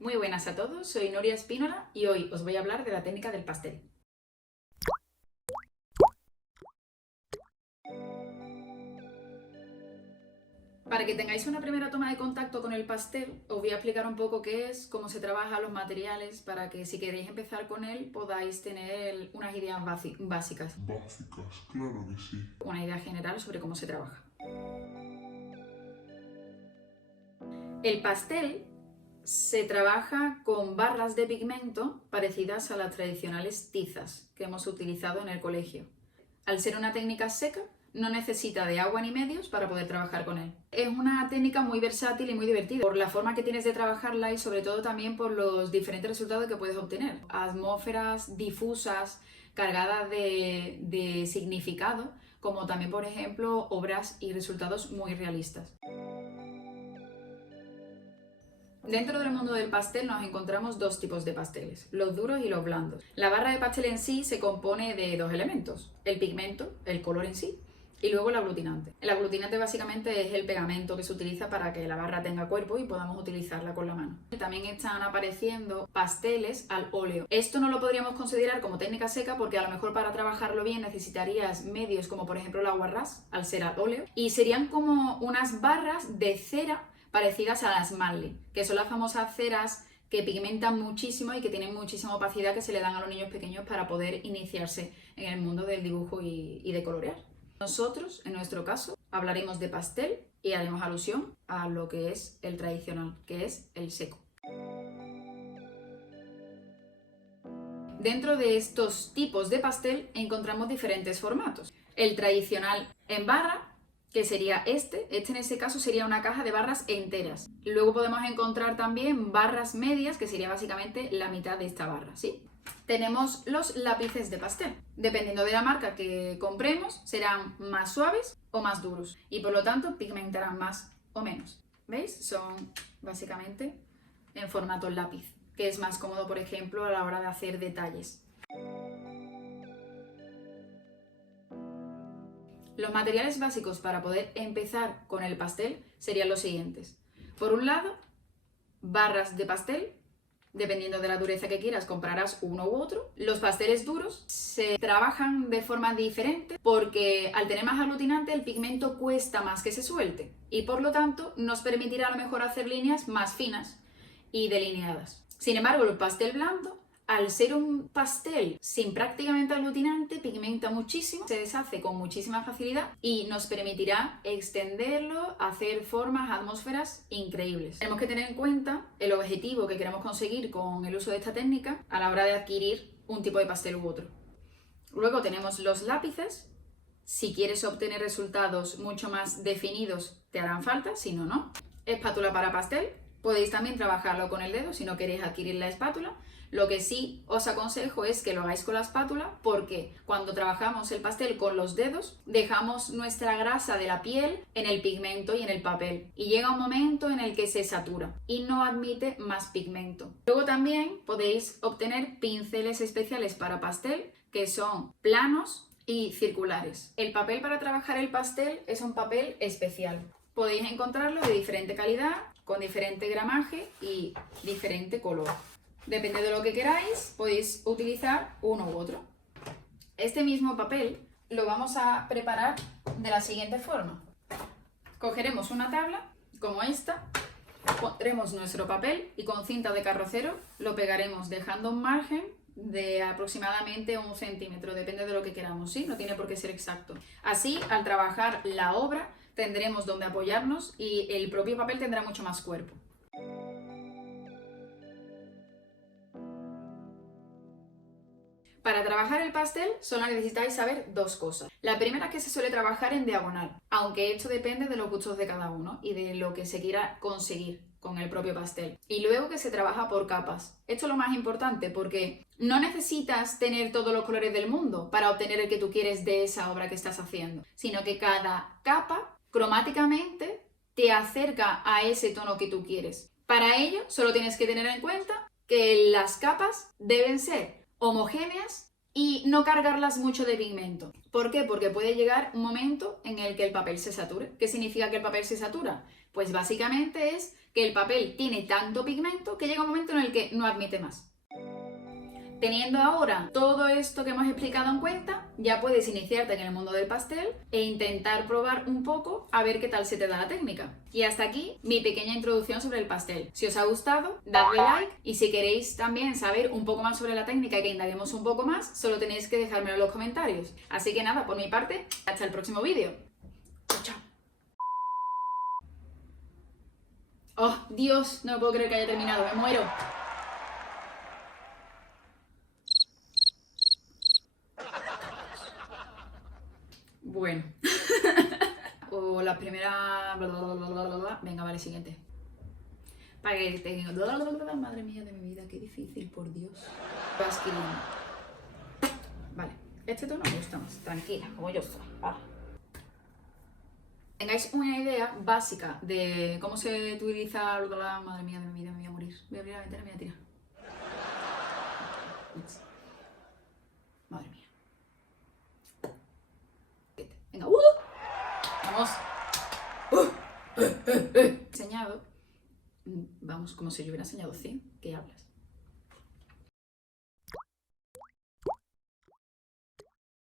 Muy buenas a todos, soy Nuria Espínola y hoy os voy a hablar de la técnica del pastel. Para que tengáis una primera toma de contacto con el pastel, os voy a explicar un poco qué es, cómo se trabaja, los materiales, para que si queréis empezar con él podáis tener unas ideas básicas. Básicas, claro que sí. Una idea general sobre cómo se trabaja. El pastel se trabaja con barras de pigmento parecidas a las tradicionales tizas que hemos utilizado en el colegio. Al ser una técnica seca, no necesita de agua ni medios para poder trabajar con él. Es una técnica muy versátil y muy divertida por la forma que tienes de trabajarla y sobre todo también por los diferentes resultados que puedes obtener. Atmósferas difusas, cargadas de significado, como también por ejemplo obras y resultados muy realistas. Dentro del mundo del pastel nos encontramos dos tipos de pasteles, los duros y los blandos. La barra de pastel en sí se compone de dos elementos, el pigmento, el color en sí, y luego el aglutinante. El aglutinante básicamente es el pegamento que se utiliza para que la barra tenga cuerpo y podamos utilizarla con la mano. También están apareciendo pasteles al óleo. Esto no lo podríamos considerar como técnica seca porque a lo mejor para trabajarlo bien necesitarías medios como por ejemplo el aguarrás, al ser al óleo, y serían como unas barras de cera parecidas a las Marley, que son las famosas ceras que pigmentan muchísimo y que tienen muchísima opacidad que se le dan a los niños pequeños para poder iniciarse en el mundo del dibujo y de colorear. Nosotros, en nuestro caso, hablaremos de pastel y haremos alusión a lo que es el tradicional, que es el seco. Dentro de estos tipos de pastel encontramos diferentes formatos. El tradicional en barra, que sería este en ese caso sería una caja de barras enteras. Luego podemos encontrar también barras medias, que sería básicamente la mitad de esta barra, ¿sí? Tenemos los lápices de pastel. Dependiendo de la marca que compremos, serán más suaves o más duros y por lo tanto pigmentarán más o menos. ¿Veis? Son básicamente en formato lápiz, que es más cómodo, por ejemplo, a la hora de hacer detalles. Los materiales básicos para poder empezar con el pastel serían los siguientes. Por un lado, barras de pastel. Dependiendo de la dureza que quieras, comprarás uno u otro. Los pasteles duros se trabajan de forma diferente porque al tener más aglutinante el pigmento cuesta más que se suelte y por lo tanto nos permitirá a lo mejor hacer líneas más finas y delineadas. Sin embargo, el pastel blando, al ser un pastel sin prácticamente aglutinante, pigmenta muchísimo, se deshace con muchísima facilidad y nos permitirá extenderlo, hacer formas, atmósferas increíbles. Tenemos que tener en cuenta el objetivo que queremos conseguir con el uso de esta técnica a la hora de adquirir un tipo de pastel u otro. Luego tenemos los lápices. Si quieres obtener resultados mucho más definidos, te harán falta, si no, no. Espátula para pastel. Podéis también trabajarlo con el dedo si no queréis adquirir la espátula. Lo que sí os aconsejo es que lo hagáis con la espátula porque cuando trabajamos el pastel con los dedos dejamos nuestra grasa de la piel en el pigmento y en el papel y llega un momento en el que se satura y no admite más pigmento. Luego también podéis obtener pinceles especiales para pastel que son planos y circulares. El papel para trabajar el pastel es un papel especial. Podéis encontrarlo de diferente calidad, con diferente gramaje y diferente color. Depende de lo que queráis, podéis utilizar uno u otro. Este mismo papel lo vamos a preparar de la siguiente forma. Cogeremos una tabla como esta, pondremos nuestro papel y con cinta de carrocero lo pegaremos dejando un margen de aproximadamente 1 centímetro, depende de lo que queramos, ¿sí? No tiene por qué ser exacto. Así, al trabajar la obra, tendremos donde apoyarnos y el propio papel tendrá mucho más cuerpo. Para trabajar el pastel solo necesitáis saber dos cosas. La primera es que se suele trabajar en diagonal, aunque esto depende de los gustos de cada uno y de lo que se quiera conseguir con el propio pastel. Y luego que se trabaja por capas. Esto es lo más importante porque no necesitas tener todos los colores del mundo para obtener el que tú quieres de esa obra que estás haciendo, sino que cada capa cromáticamente te acerca a ese tono que tú quieres. Para ello solo tienes que tener en cuenta que las capas deben ser homogéneas y no cargarlas mucho de pigmento. ¿Por qué? Porque puede llegar un momento en el que el papel se sature. ¿Qué significa que el papel se satura? Pues básicamente es que el papel tiene tanto pigmento que llega un momento en el que no admite más. Teniendo ahora todo esto que hemos explicado en cuenta, ya puedes iniciarte en el mundo del pastel e intentar probar un poco a ver qué tal se te da la técnica. Y hasta aquí mi pequeña introducción sobre el pastel. Si os ha gustado, dadle like, y si queréis también saber un poco más sobre la técnica y que indaguemos un poco más, solo tenéis que dejármelo en los comentarios. Así que nada, por mi parte, hasta el próximo vídeo. Chao. ¡Oh, Dios! No puedo creer que haya terminado, me muero. Bueno. O la primera... Venga, vale, siguiente. Para que tenga... Madre mía de mi vida, qué difícil, por Dios. Basquilina. Vale. Este tono me gusta más. Tranquila, como yo soy. Tengáis una idea básica de cómo se utiliza... Madre mía de mi vida, me voy a morir. Voy a abrir la ventana y me voy a tirar. Madre mía. Venga, vamos. Enseñado. Vamos, como si yo hubiera enseñado 100. ¿Qué hablas?